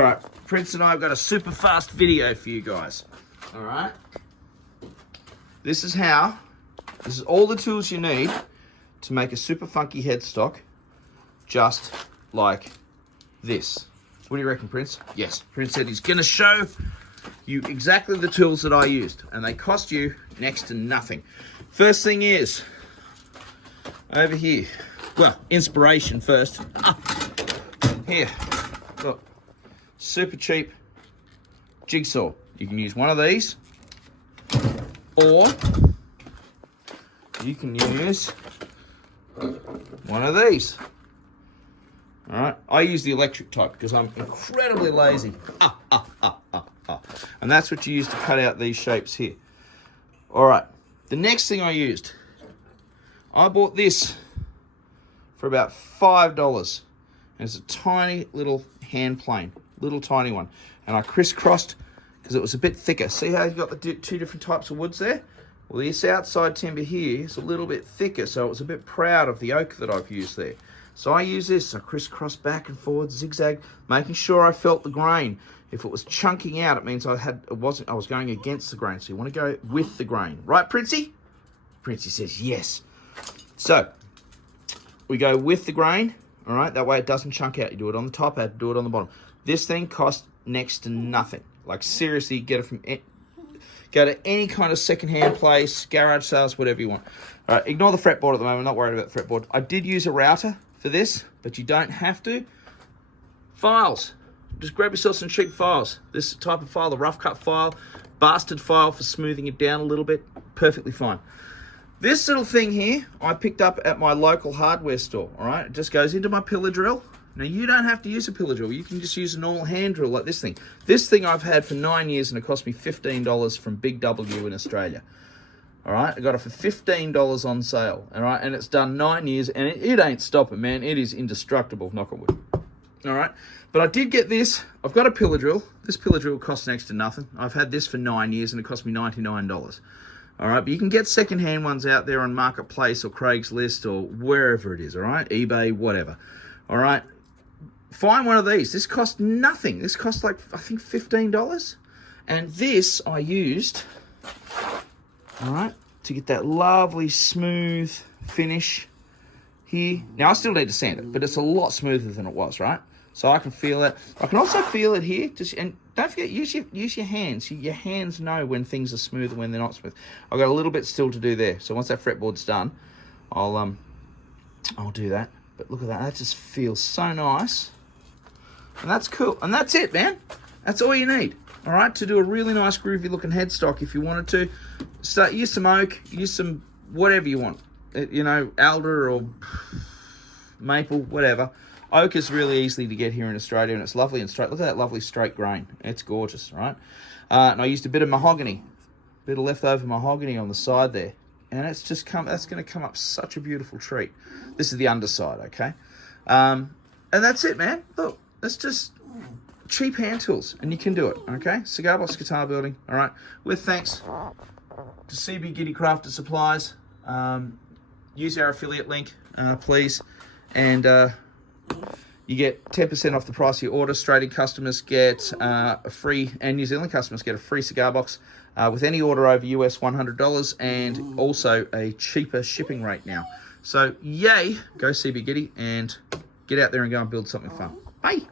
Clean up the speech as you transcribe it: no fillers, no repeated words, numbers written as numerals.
All right, Prince and I have got a super fast video for you guys. All right. This is all the tools you need to make a super funky headstock, just like this. What do you reckon, Prince? Yes, Prince said he's gonna show you exactly the tools that I used, and they cost you next to nothing. First thing is, over here, well, inspiration first. Here, look, super cheap jigsaw. You can use one of these, or you can use one of these. All right, I use the electric type because I'm incredibly lazy. And that's what you use to cut out these shapes here. All right, the next thing I used, I bought this for about $5. And it's a tiny little hand plane, little tiny one. And I crisscrossed because it was a bit thicker. See how you've got the two different types of woods there? Well, this outside timber here is a little bit thicker, so it was a bit proud of the oak that I've used there. So I use this, I crisscross back and forward, zigzag, making sure I felt the grain. If it was chunking out, it means I was going against the grain. So you want to go with the grain. Right, Princey? Princey says yes. So we go with the grain, all right? That way it doesn't chunk out. You do it on the top, I do it on the bottom. This thing costs next to nothing. Like seriously, get it from go to any kind of secondhand place, garage sales, whatever you want. All right, ignore the fretboard at the moment. I'm not worried about the fretboard. I did use a router for this, but you don't have to. Files. Just grab yourself some cheap files. This type of file, the rough cut file, bastard file for smoothing it down a little bit, perfectly fine. This little thing here, I picked up at my local hardware store, all right? It just goes into my pillar drill. Now, you don't have to use a pillar drill. You can just use a normal hand drill like this thing. This thing I've had for 9 years, and it cost me $15 from Big W in Australia. All right, I got it for $15 on sale, all right? And it's done 9 years, and it ain't stopping, man. It is indestructible, knock on wood. All right, but I did get this. I've got a pillar drill. This pillar drill costs next to nothing. I've had this for 9 years, and it cost me $99. All right, but you can get secondhand ones out there on Marketplace or Craigslist or wherever it is, all right? eBay, whatever. All right, find one of these. This costs nothing. This costs like, I think, $15. And this I used, all right, to get that lovely smooth finish here. Now, I still need to sand it, but it's a lot smoother than it was, right? So I can feel it. I can also feel it here. And don't forget, use your hands. Your hands know when things are smooth and when they're not smooth. I've got a little bit still to do there. So once that fretboard's done, I'll do that. But look at that. That just feels so nice. And that's cool. And that's it, man. That's all you need. All right, to do a really nice groovy looking headstock. If you wanted to, use some oak, use some whatever you want. You know, alder or maple, whatever. Oak is really easy to get here in Australia, and it's lovely and straight. Look at that lovely straight grain. It's gorgeous, right? And I used a bit of mahogany, a bit of leftover mahogany on the side there, and it's just that's going to come up such a beautiful treat. This is the underside, okay? And that's it, man. Look, that's just cheap hand tools, and you can do it, okay? Cigar Box Guitar Building, all right? With thanks to CB Giddy Crafted Supplies. Use our affiliate link, please, and you get 10% off the price of your order. Australian customers get a free, and New Zealand customers get a free cigar box with any order over US $100, and also a cheaper shipping rate now. So, yay, go CB Giddy and get out there and go and build something fun. Bye.